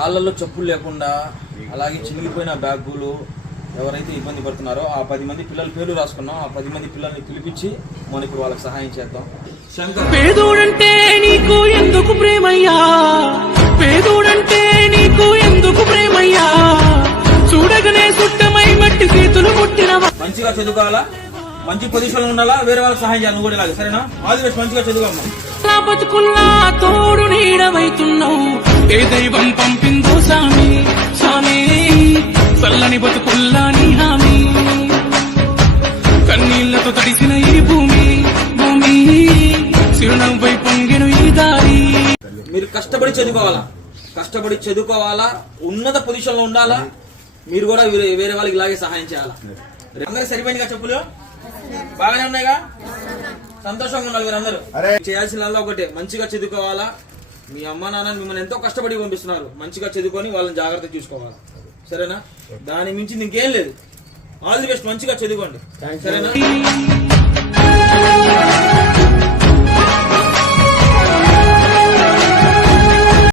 కాళ్ళల్లో చెప్పులు లేకుండా అలాగే చినిగిపోయిన బ్యాగులు ఎవరైతే ఇబ్బంది పడుతున్నారో ఆ 10 మంది పిల్లల పేర్లు రాసుకున్నాం. ఆ 10 మంది పిల్లల్ని పిలిపించి మనం ఇప్పుడు వాళ్ళకి సహాయం చేద్దాం. శంకర్, పేదోడంటే నీకు ఎందుకు ప్రేమయ్యా, పేదోడంటే నీకు ఎందుకు ప్రేమయ్యా, చూడగనే సుట్టమై మట్టి చేతులు పుట్టిన మంచిగా చదువుకోవాలా, మంచి పొజిషన్ ఉండాలా, వేరే వాళ్ళకి సహాయం చేయాలి. నువ్వు కూడా ఇలాగే, సరేనా? ఆల్ ది బెస్ట్, మంచిగా చదువుకోమ్మా. బతుకుల్లా తోడు నీడవైతున్నావు, ఏ దైవం పంపిందో సామి సామి, చల్లని బతుకుల్లా నీ హామీ, కన్నీళ్లతో తడిసిన ఈ భూమి భూమి, చిరునవ్వై పొంగెను ఈ దారి. మీరు కష్టపడి చదువుకోవాలా, ఉన్నత పొజిషన్ లో ఉండాలా, మీరు కూడా వేరే వాళ్ళకి ఇలాగే సహాయం చేయాలా. అందరికి సరిపోయిందిగా చెప్పులు? బాగానే ఉన్నాయిగా? సంతోషంగా ఉండాలి మీరు అందరూ. చేయాల్సిన ఒకటే, మంచిగా చదువుకోవాలా. మీ అమ్మ నాన్న మిమ్మల్ని ఎంతో కష్టపడి పంపిస్తున్నారు, మంచిగా చదువుకొని వాళ్ళని జాగ్రత్త చూసుకోవాలా, సరేనా? దాని మించి ఇంకేం లేదు. ఆల్ ది బెస్ట్, మంచిగా చదువుకోండి, సరేనా?